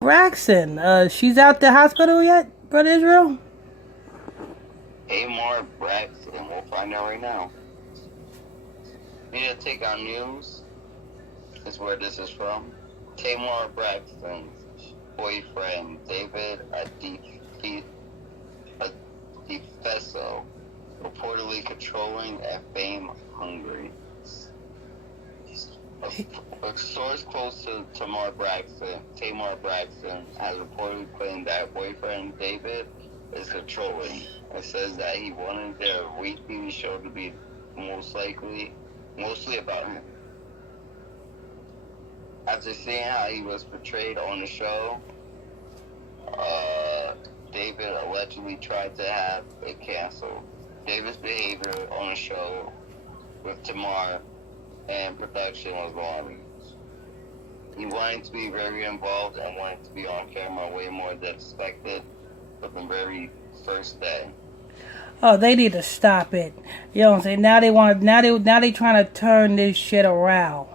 Braxton, she's out the hospital yet, Brother Israel? Tamar Braxton. We'll find out right now. Need to take on news. Is where this is from. Tamar Braxton's boyfriend, David Defeso, reportedly controlling and fame hungry. A source close to Tamar Braxton has reportedly claimed that boyfriend David is controlling. It says that he wanted their weekly show to be mostly about him. After seeing how he was portrayed on the show, David allegedly tried to have it canceled. David's behavior on the show with Tamar and production was alarming. He wanted to be very involved and wanted to be on camera way more than expected from the very first day. Oh, they need to stop it. You know what I'm saying? Now they trying to turn this shit around.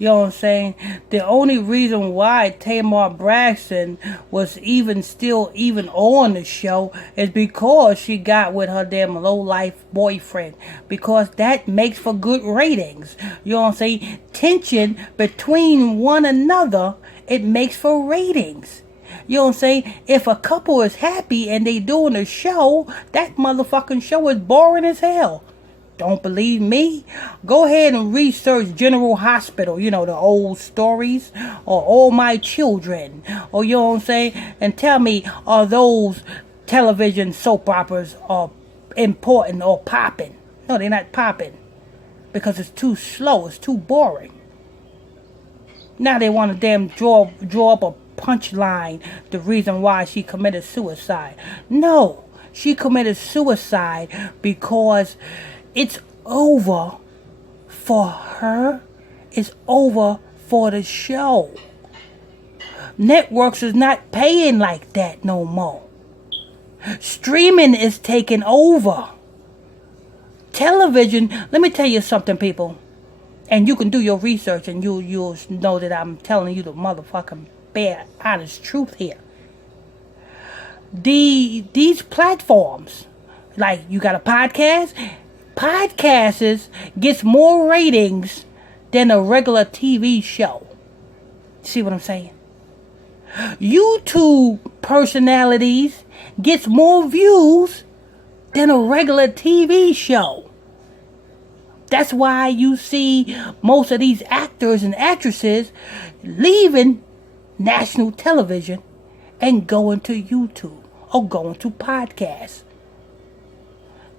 You know what I'm saying? The only reason why Tamar Braxton was still on the show is because she got with her damn low-life boyfriend. Because that makes for good ratings. You know what I'm saying? Tension between one another, it makes for ratings. You know what I'm saying? If a couple is happy and they doing a show, that motherfucking show is boring as hell. Don't believe me? Go ahead and research General Hospital, you know, the old stories, or All My Children, or you know what I'm saying? And tell me, are those television soap operas are important or popping? No, they're not popping. Because it's too slow, it's too boring. Now they want to damn draw up a punchline, the reason why she committed suicide. No, she committed suicide because it's over for her. It's over for the show. Networks is not paying like that no more. Streaming is taking over. Television, let me tell you something, people. And you can do your research and you'll know that I'm telling you the motherfucking bare honest truth here. These platforms, like you got a podcast, podcasts gets more ratings than a regular TV show. See what I'm saying? YouTube personalities gets more views than a regular TV show. That's why you see most of these actors and actresses leaving national television and going to YouTube or going to podcasts.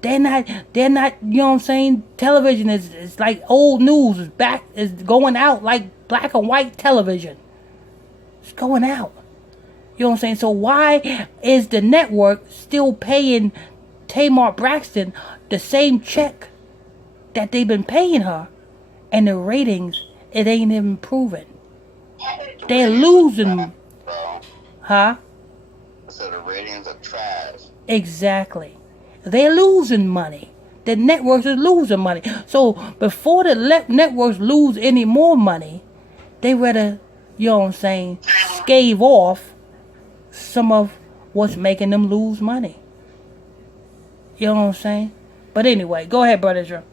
They're not, you know what I'm saying? Television is like old news, is going out like black and white television. It's going out. You know what I'm saying? So why is the network still paying Tamar Braxton the same check that they've been paying her, and the ratings, it ain't even proven? They're losing. Huh? So the ratings are trash. Exactly. They're losing money. The networks are losing money. So before the networks lose any more money, they rather, you know what I'm saying, scave off some of what's making them lose money. You know what I'm saying? But anyway, go ahead, Brother Israel.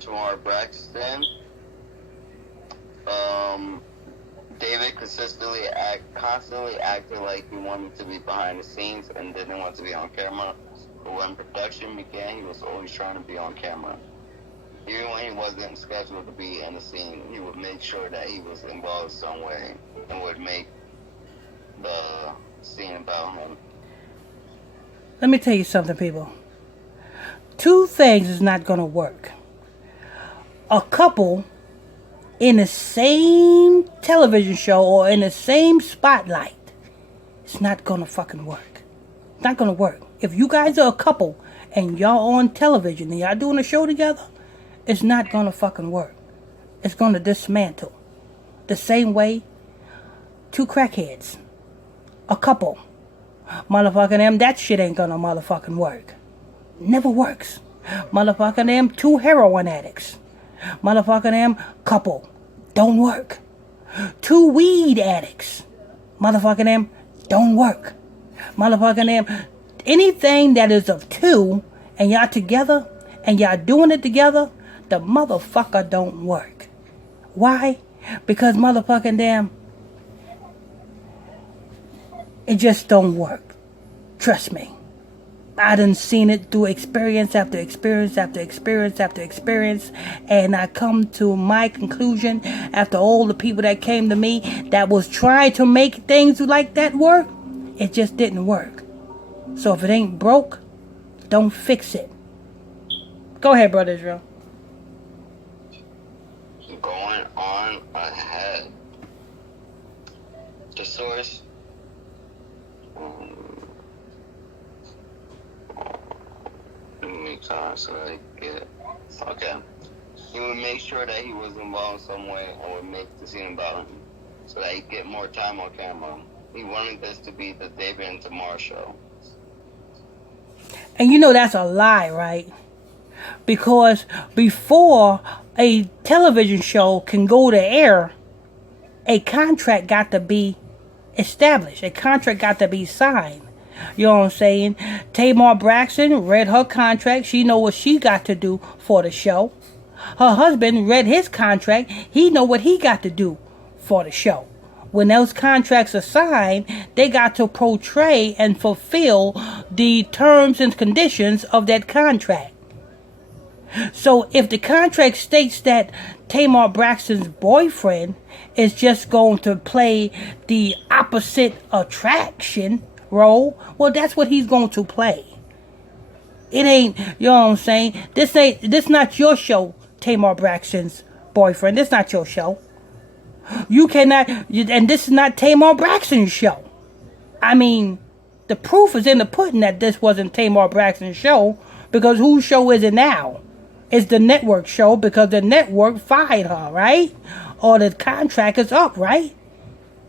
Tamar Braxton. David constantly acted like he wanted to be behind the scenes and didn't want to be on camera. But when production began, he was always trying to be on camera. Even when he wasn't scheduled to be in the scene, he would make sure that he was involved some way and would make the scene about him. Let me tell you something, people. Two things is not going to work. A couple in the same television show or in the same spotlight, it's not gonna fucking work. It's not gonna work. If you guys are a couple and y'all on television and y'all doing a show together, it's not gonna fucking work. It's gonna dismantle. The same way, two crackheads, a couple, motherfucking them, that shit ain't gonna motherfucking work. Never works. Motherfucking them, two heroin addicts, motherfucking them, couple, don't work. Two weed addicts, motherfucking them, don't work. Motherfucking them, anything that is of two and y'all together and y'all doing it together, the motherfucker don't work. Why? Because motherfucking damn, it just don't work. Trust me. I done seen it through experience after experience after experience after experience, and I come to my conclusion after all the people that came to me that was trying to make things like that work, it just didn't work. So if it ain't broke, don't fix it. Go ahead, Brother Israel. Going on ahead. The source. So I get it. Okay. He would make sure that he was involved in some way and would make the scene about him so that he'd get more time on camera. He wanted this to be the David and Tamar show. And you know that's a lie, right? Because before a television show can go to air, a contract got to be established. A contract got to be signed. You know what I'm saying? Tamar Braxton read her contract. She know what she got to do for the show. Her husband read his contract. He know what he got to do for the show. When those contracts are signed, they got to portray and fulfill the terms and conditions of that contract. So if the contract states that Tamar Braxton's boyfriend is just going to play the opposite attraction role, well, that's what he's going to play. It ain't, you know what I'm saying? This not your show, Tamar Braxton's boyfriend. This not your show. You cannot, and this is not Tamar Braxton's show. I mean, the proof is in the pudding that this wasn't Tamar Braxton's show, because whose show is it now? It's the network show because the network fired her, right? Or the contract is up, right?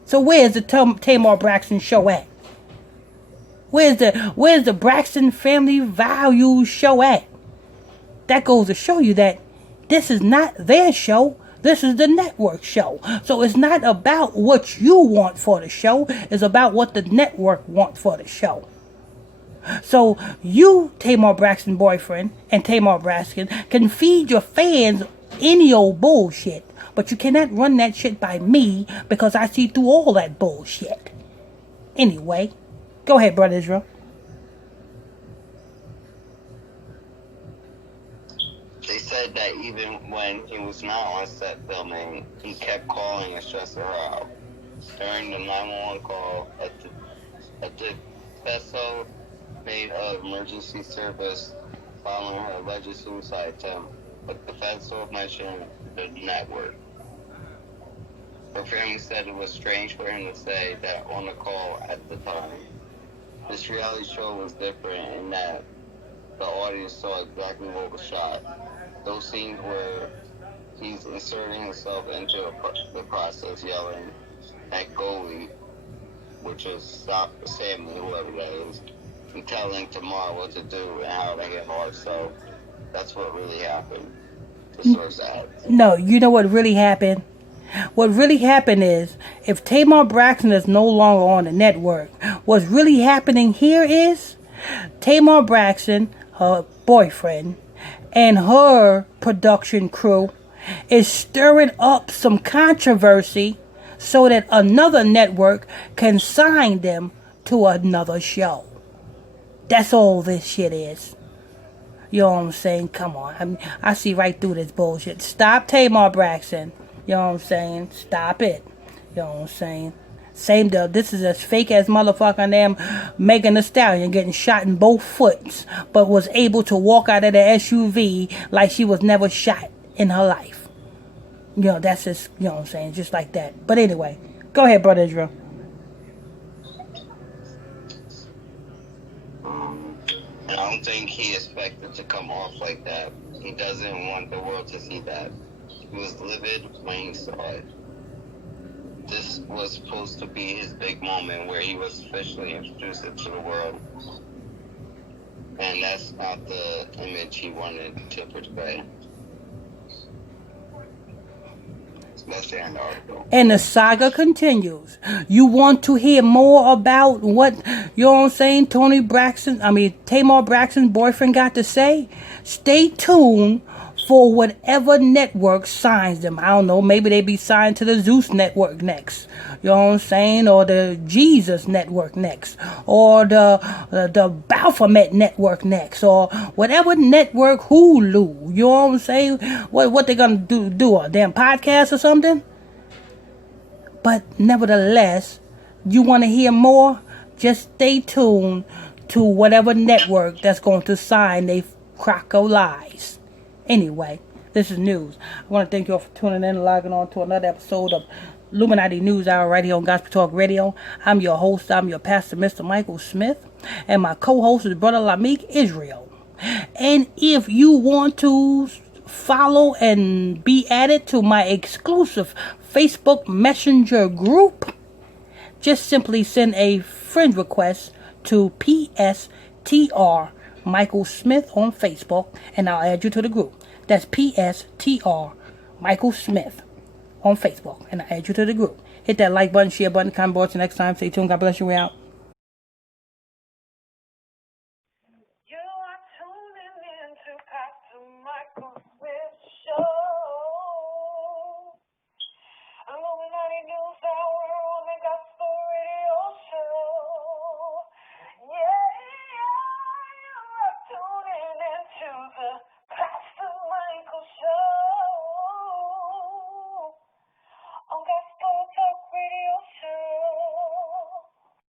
So where's the Tamar Braxton show at? Where's the Braxton Family Values show at? That goes to show you that this is not their show. This is the network show. So it's not about what you want for the show. It's about what the network wants for the show. So you, Tamar Braxton boyfriend, and Tamar Braxton can feed your fans any old bullshit. But you cannot run that shit by me because I see through all that bullshit. Anyway. Go ahead, Brother Israel. They said that even when he was not on set filming, he kept calling and stressing her out. During the 911 call at the Spesout made of emergency service following her alleged suicide attempt, but the Spesout mentioned the network. Her family said it was strange for him to say that on the call at the time. This reality show was different in that the audience saw exactly what was shot. Those scenes where he's inserting himself into the process, yelling at goalie, which is Sammy, whoever that is, and telling Tamar what to do and how to handle herself. That's what really happened. The source adds. No, you know what really happened? What really happened is, if Tamar Braxton is no longer on the network, what's really happening here is Tamar Braxton, her boyfriend, and her production crew is stirring up some controversy so that another network can sign them to another show. That's all this shit is. You know what I'm saying? Come on. I see right through this bullshit. Stop Tamar Braxton. You know what I'm saying? Stop it. You know what I'm saying? Same deal. This is as fake as motherfucking damn Megan Thee Stallion getting shot in both foots, but was able to walk out of the SUV like she was never shot in her life. That's just, what I'm saying, just like that. But anyway, go ahead, Brother Israel. And I don't think he expected to come off like that. He doesn't want the world to see that. He was livid when he saw it. This was supposed to be his big moment where he was officially introduced it to the world. And that's not the image he wanted to portray. That's the end of the article. And the saga continues. You want to hear more about what, Tamar Braxton's boyfriend got to say? Stay tuned for whatever network signs them. I don't know, maybe they be signed to the Zeus network next. Or the Jesus network next. Or the Baphomet network next. Or whatever network, Hulu. You know what I'm saying? What they gonna do a damn podcast or something? But nevertheless, you want to hear more? Just stay tuned to whatever network that's going to sign they croco lies. Anyway, this is news. I want to thank you all for tuning in and logging on to another episode of Illuminati News Hour right here on Gospel Talk Radio. I'm your host. I'm your pastor, Mr. Michael Smith. And my co-host is Brother Lamik Israel. And if you want to follow and be added to my exclusive Facebook Messenger group, just simply send a friend request to PSTR Michael Smith on Facebook, and I'll add you to the group. That's PSTR Michael Smith on Facebook, and I'll add you to the group. Hit that like button, share button, comment board. Till next time, stay tuned. God bless you. We're out. You are tuning in to Pastor Michael Smith Show. Illuminati News Hour on the Gospel Radio Show. Yeah, you are tuning into the Pastor Michael Show.